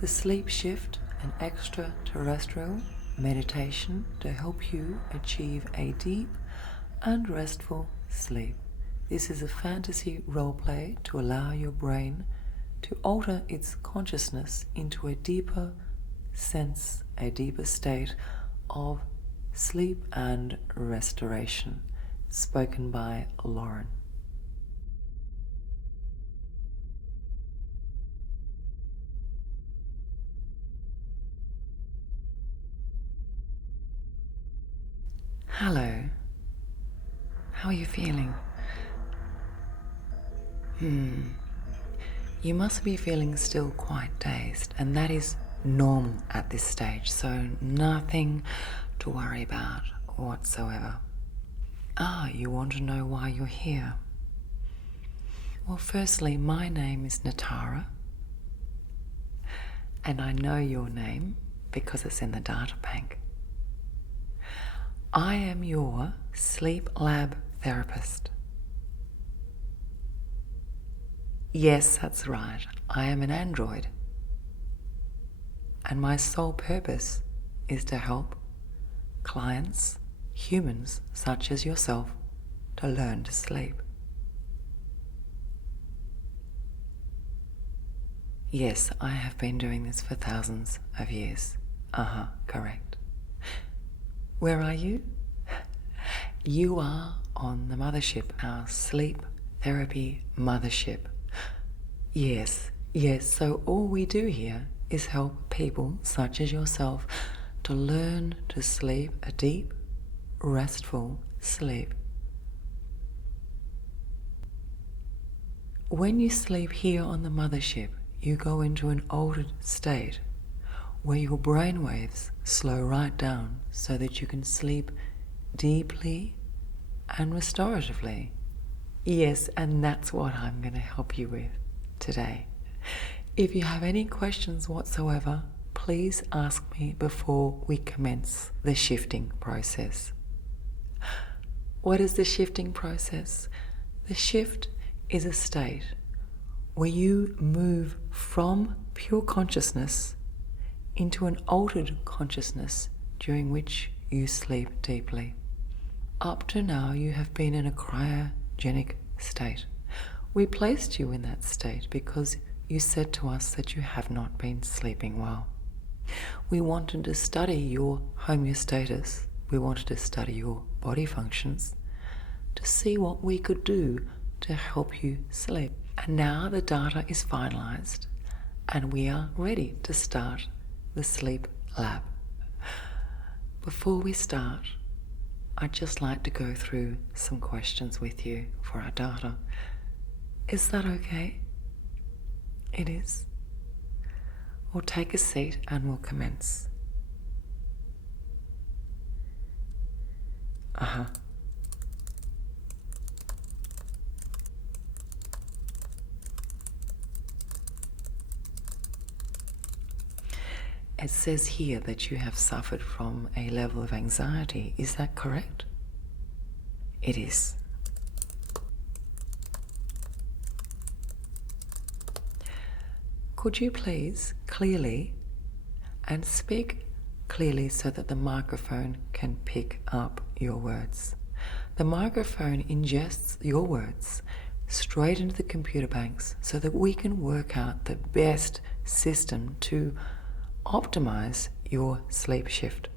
The sleep shift, an extraterrestrial meditation to help you achieve a deep and restful sleep. This is a fantasy roleplay to allow your brain to alter its consciousness into a deeper sense, a deeper state of sleep and restoration. Spoken by Lauren. Hello. How are you feeling? You must be feeling still quite dazed, and that is normal at this stage, so nothing to worry about whatsoever. You want to know why you're here? Well, firstly, my name is Natara, and I know your name because it's in the data bank. I am your sleep lab therapist. Yes, that's right. I am an android. And my sole purpose is to help clients, humans such as yourself, to learn to sleep. Yes, I have been doing this for thousands of years. Correct. Where are you? You are on the mothership, our sleep therapy mothership. Yes, so all we do here is help people such as yourself to learn to sleep a deep, restful sleep. When you sleep here on the mothership, you go into an altered state where your brain waves slow right down so that you can sleep deeply and restoratively. Yes, and that's what I'm going to help you with today. If you have any questions whatsoever, please ask me before we commence the shifting process. What is the shifting process? The shift is a state where you move from pure consciousness into an altered consciousness during which you sleep deeply. Up to now, you have been in a cryogenic state. We placed you in that state because you said to us that you have not been sleeping well. We wanted to study your homeostasis. We wanted to study your body functions to see what we could do to help you sleep. And now the data is finalized and we are ready to start the sleep lab. Before we start, I'd just like to go through some questions with you for our data. Is that okay? It is. We'll take a seat and we'll commence. It says here that you have suffered from a level of anxiety. Is that correct? It is. Could you please clearly and speak clearly so that the microphone can pick up your words? The microphone ingests your words straight into the computer banks so that we can work out the best system to optimize your sleep shift.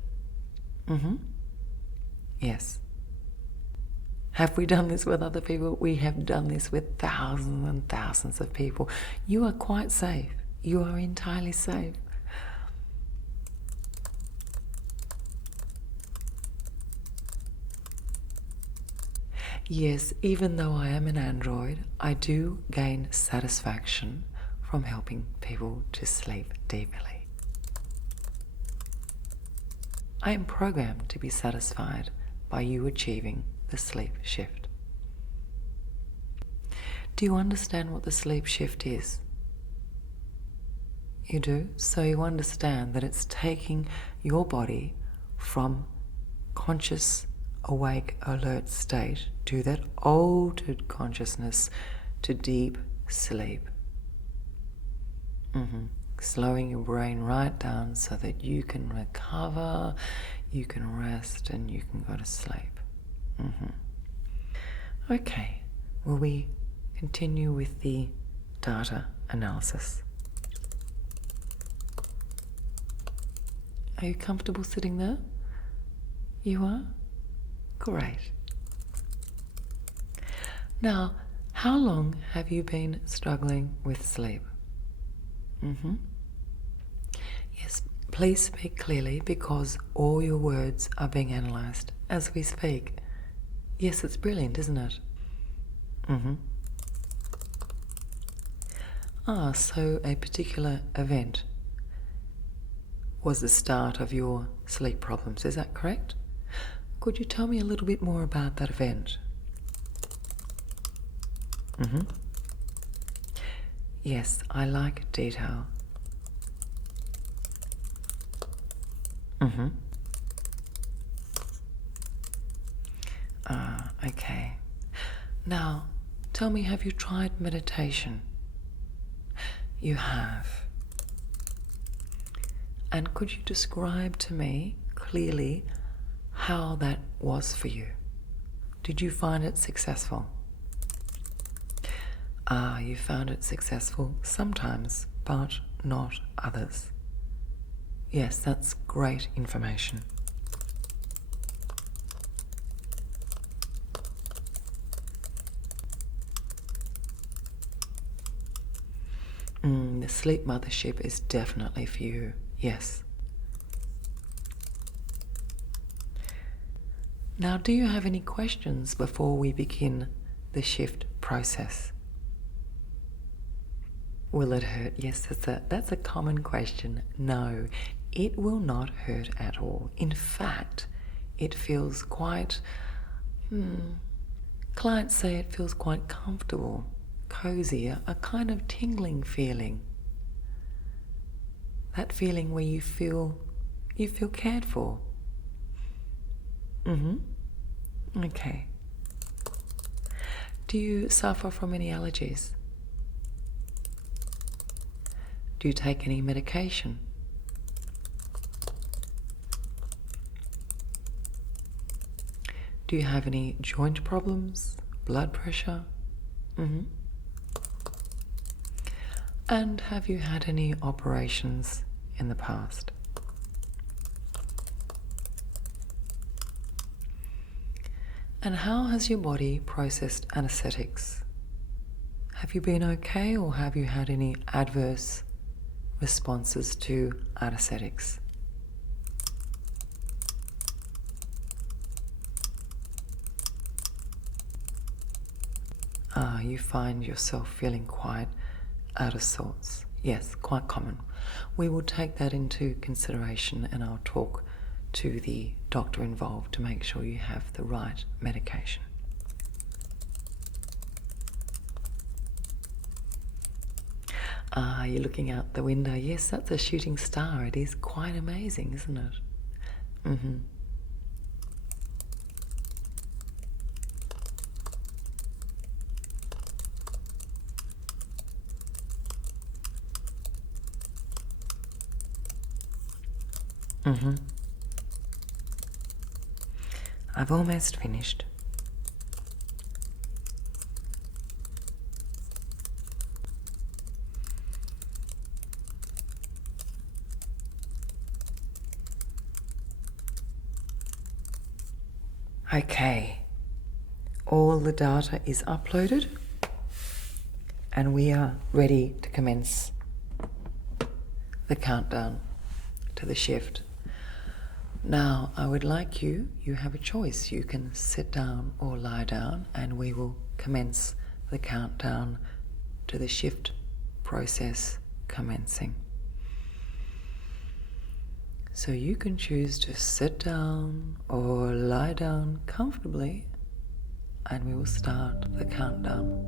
Yes. Have we done this with other people? We have done this with thousands and thousands of people. You are quite safe. You are entirely safe. Yes, even though I am an android, I do gain satisfaction from helping people to sleep deeply. I am programmed to be satisfied by you achieving the sleep shift. Do you understand what the sleep shift is? You do? So you understand that it's taking your body from conscious, awake, alert state to that altered consciousness to deep sleep. slowing your brain right down so that you can recover, you can rest, and you can go to sleep. Okay, will we continue with the data analysis? Are you comfortable sitting there? You are? Great. Now, how long have you been struggling with sleep? Yes, please speak clearly because all your words are being analysed as we speak. Yes, it's brilliant, isn't it? So a particular event was the start of your sleep problems, is that correct? Could you tell me a little bit more about that event? Yes, I like detail. Okay. Now, tell me, have you tried meditation? You have. And could you describe to me clearly how that was for you? Did you find it successful? You found it successful sometimes, but not others. Yes, that's great information. The sleep mothership is definitely for you, yes. Now, do you have any questions before we begin the shift process? Will it hurt? Yes, that's a common question. No, it will not hurt at all. In fact, it feels quite, clients say it feels quite comfortable, cozy, a kind of tingling feeling. That feeling where you feel cared for. Okay. Do you suffer from any allergies? Do you take any medication? Do you have any joint problems, blood pressure? And have you had any operations in the past? And how has your body processed anesthetics? Have you been okay, or have you had any adverse responses to anesthetics? You find yourself feeling quite out of sorts. Yes, quite common. We will take that into consideration and I'll talk to the doctor involved to make sure you have the right medication. You're looking out the window. Yes, that's a shooting star. It is quite amazing, isn't it? I've almost finished. Okay, all the data is uploaded and we are ready to commence the countdown to the shift. Now, I would like you have a choice. You can sit down or lie down and we will commence the countdown to the shift process commencing. So you can choose to sit down or lie down comfortably and we will start the countdown.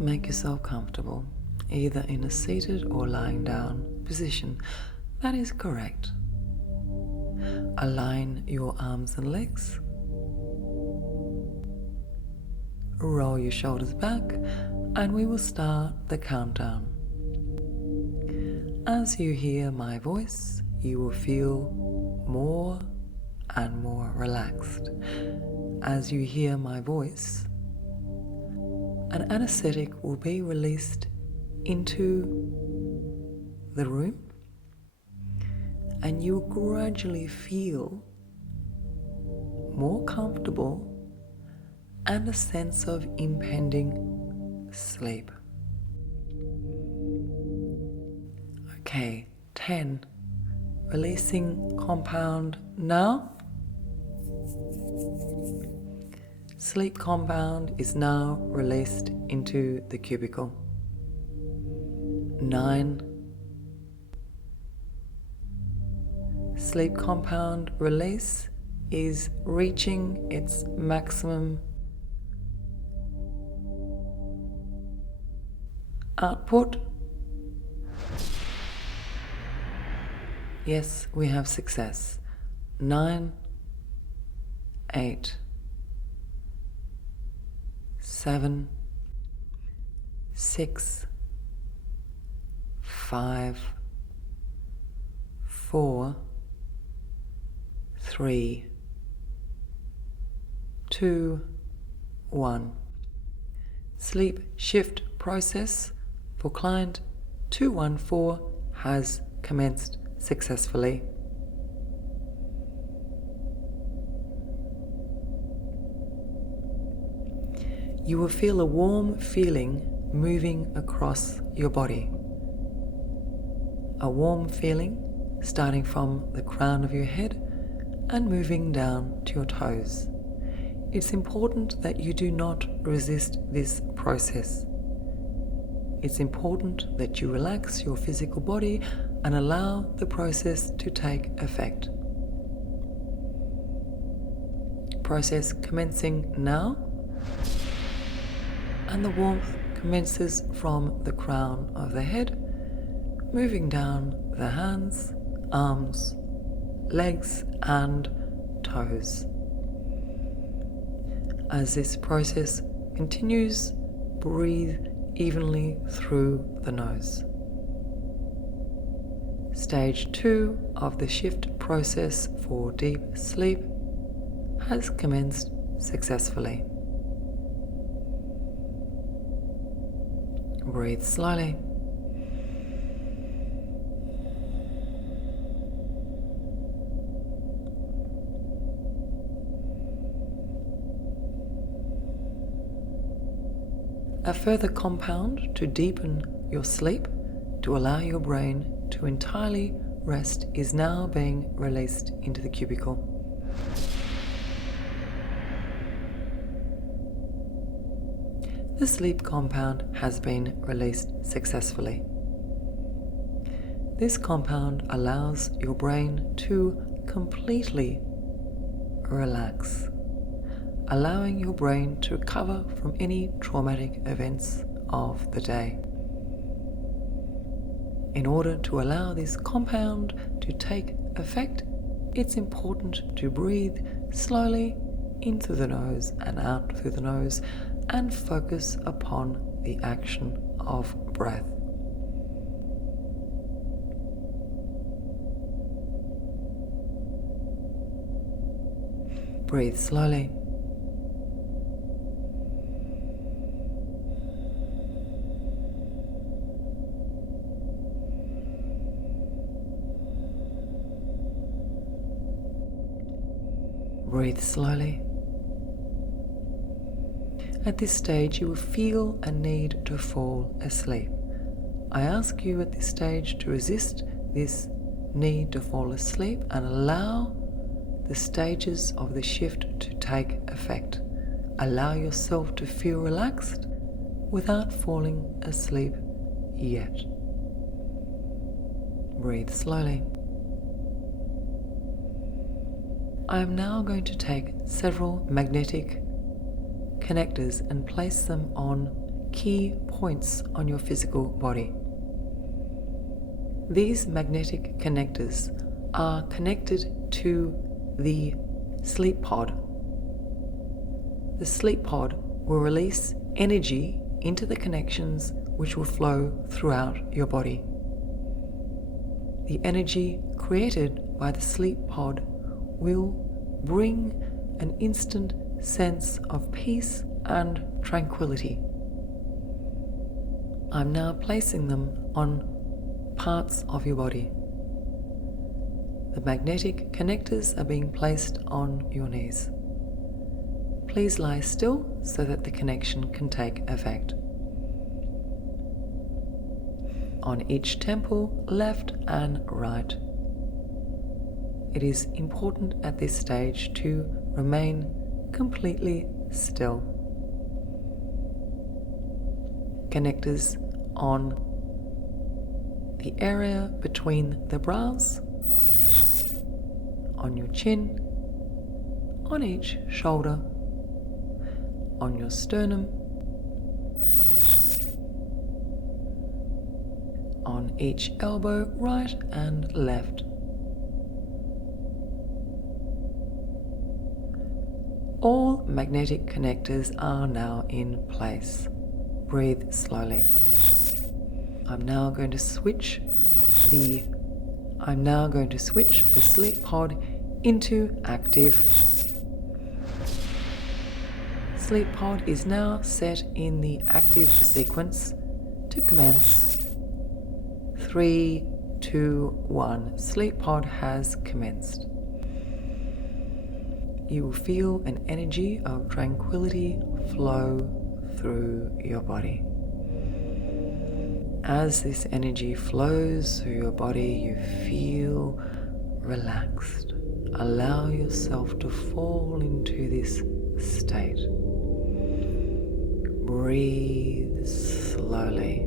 make yourself comfortable, either in a seated or lying down position. That is correct. Align your arms and legs. Roll your shoulders back, and we will start the countdown. As you hear my voice, you will feel more and more relaxed. As you hear my voice, an anesthetic will be released into the room, and you will gradually feel more comfortable and a sense of impending sleep. Okay, 10. Releasing compound now. Sleep compound is now released into the cubicle. 9. Sleep compound release is reaching its maximum output. Yes, we have success. 9, 8, 7, 6, 5, 4, 3, 2, 1. Sleep shift process for client 214 has commenced successfully. You will feel a warm feeling moving across your body. A warm feeling starting from the crown of your head and moving down to your toes. It's important that you do not resist this process. It's important that you relax your physical body and allow the process to take effect. Process commencing now, and the warmth commences from the crown of the head, moving down the hands, arms, legs and toes. As this process continues, breathe evenly through the nose. Stage 2 of the shift process for deep sleep has commenced successfully. Breathe slowly. A further compound to deepen your sleep, to allow your brain to entirely rest, is now being released into the cubicle. The sleep compound has been released successfully. This compound allows your brain to completely relax, allowing your brain to recover from any traumatic events of the day. In order to allow this compound to take effect, it's important to breathe slowly in through the nose and out through the nose and focus upon the action of breath. Breathe slowly. Breathe slowly. At this stage, you will feel a need to fall asleep. I ask you at this stage to resist this need to fall asleep and allow the stages of the shift to take effect. Allow yourself to feel relaxed without falling asleep yet. Breathe slowly. I am now going to take several magnetic connectors and place them on key points on your physical body. These magnetic connectors are connected to the sleep pod. The sleep pod will release energy into the connections which will flow throughout your body. The energy created by the sleep pod will bring an instant sense of peace and tranquility. I'm now placing them on parts of your body. The magnetic connectors are being placed on your knees. Please lie still so that the connection can take effect. On each temple, left and right. It is important at this stage to remain completely still. Connectors on the area between the brows, on your chin, on each shoulder, on your sternum, on each elbow, right and left. All magnetic connectors are now in place. Breathe slowly. I'm now going to switch the sleep pod into active. Sleep pod is now set in the active sequence to commence. 3, 2, 1. Sleep pod has commenced. You will feel an energy of tranquility flow through your body. As this energy flows through your body, you feel relaxed. Allow yourself to fall into this state. Breathe slowly.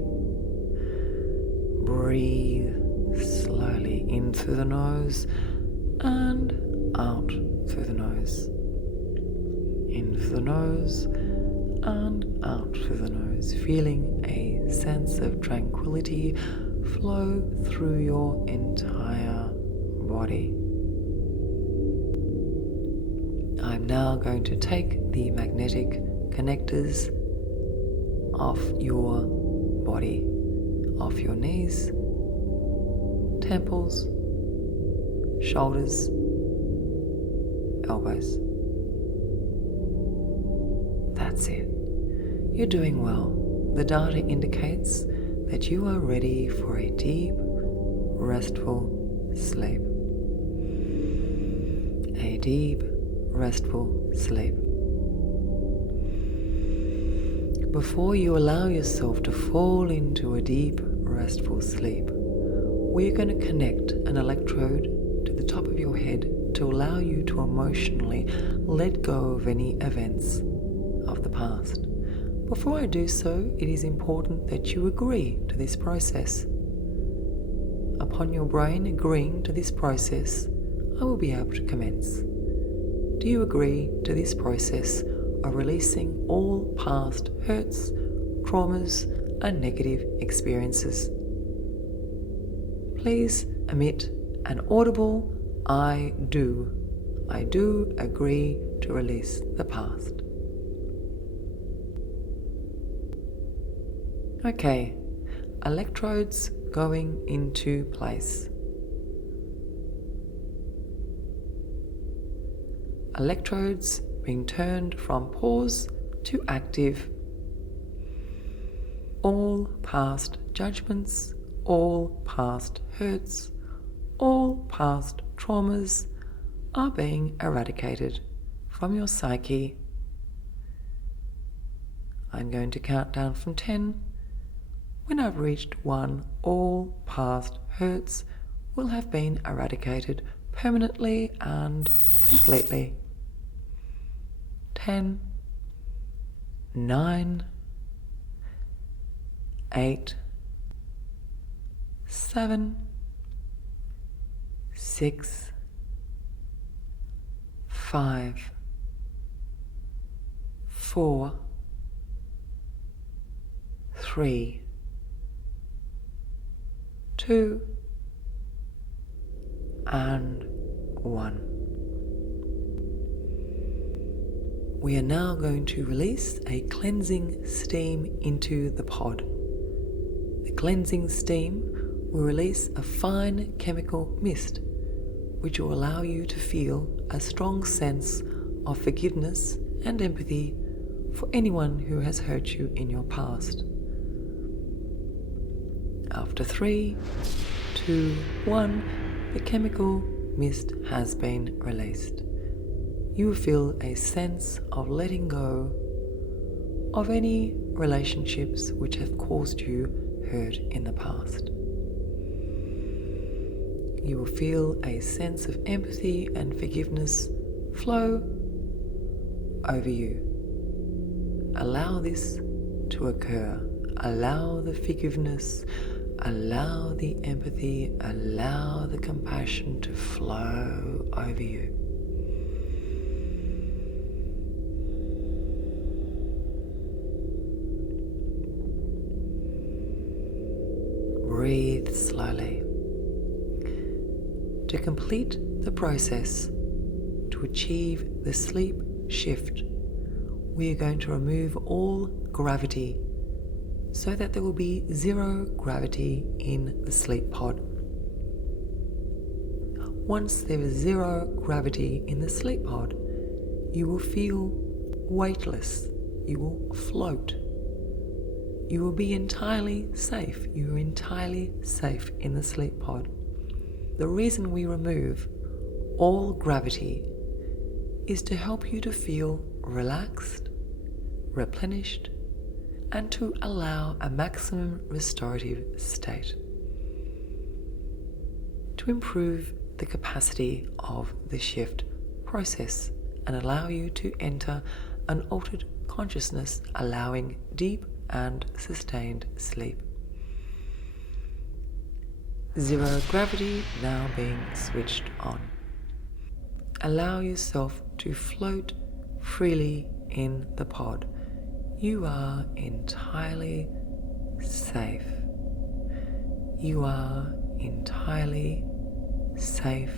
Breathe slowly in through the nose and out through the nose. In through the nose and out through the nose, feeling a sense of tranquility flow through your entire body. I'm now going to take the magnetic connectors off your body, off your knees, temples, shoulders, elbows. That's it. You're doing well. The data indicates that you are ready for a deep, restful sleep. A deep, restful sleep. Before you allow yourself to fall into a deep, restful sleep, we're going to connect an electrode to the top of your head to allow you to emotionally let go of any events of the past. Before I do so, it is important that you agree to this process. Upon your brain agreeing to this process, I will be able to commence. Do you agree to this process of releasing all past hurts, traumas, and negative experiences? Please emit an audible I do. I do agree to release the past. Okay, electrodes going into place. Electrodes being turned from pause to active. All past judgments, all past hurts, all past traumas are being eradicated from your psyche. I'm going to count down from 10. When I've reached 1, all past hurts will have been eradicated permanently and completely. 10, 9, 8, 7, 6, 5, 4, 3, 2, and 1. We are now going to release a cleansing steam into the pod. The cleansing steam will release a fine chemical mist, which will allow you to feel a strong sense of forgiveness and empathy for anyone who has hurt you in your past. After 3, 2, 1, the chemical mist has been released. You will feel a sense of letting go of any relationships which have caused you hurt in the past. You will feel a sense of empathy and forgiveness flow over you. Allow this to occur. Allow the forgiveness, allow the empathy, allow the compassion to flow over you. Breathe slowly. To complete the process, to achieve the sleep shift, we are going to remove all gravity so that there will be zero gravity in the sleep pod. Once there is zero gravity in the sleep pod, you will feel weightless. You will float. You will be entirely safe. You are entirely safe in the sleep pod. The reason we remove all gravity is to help you to feel relaxed, replenished, and to allow a maximum restorative state. To improve the capacity of the shift process and allow you to enter an altered consciousness, allowing deep and sustained sleep. Zero gravity now being switched on. Allow yourself to float freely in the pod. You are entirely safe. You are entirely safe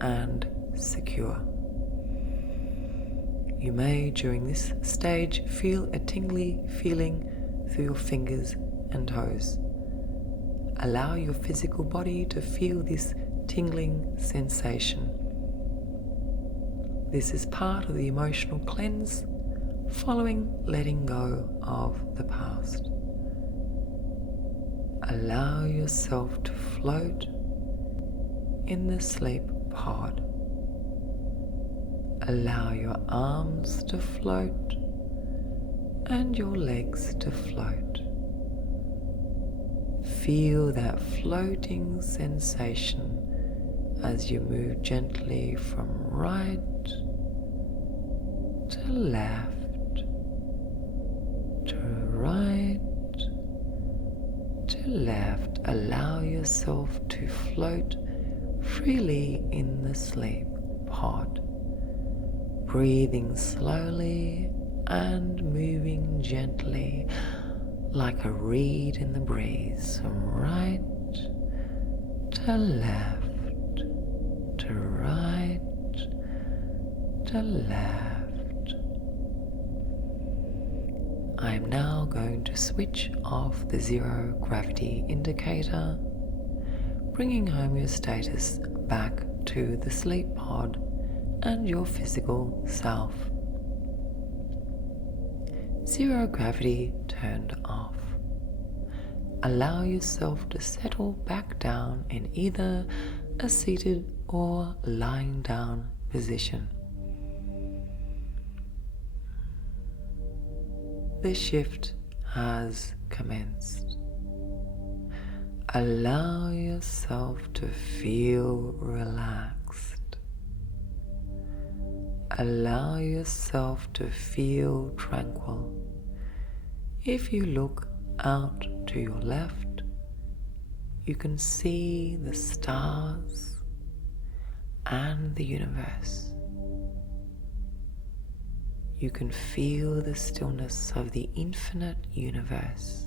and secure. You may, during this stage, feel a tingly feeling through your fingers and toes. Allow your physical body to feel this tingling sensation. This is part of the emotional cleanse following letting go of the past. Allow yourself to float in the sleep pod. Allow your arms to float and your legs to float. Feel that floating sensation as you move gently from right to left, to right, to left. Allow yourself to float freely in the sleep pod, breathing slowly and moving gently like a reed in the breeze, from right to left, to right, to left. I am now going to switch off the zero gravity indicator, bringing homeostasis back to the sleep pod and your physical self. Zero gravity turned off. Allow yourself to settle back down in either a seated or lying down position. The shift has commenced. Allow yourself to feel relaxed. Allow yourself to feel tranquil. If you look out to your left, you can see the stars and the universe. You can feel the stillness of the infinite universe.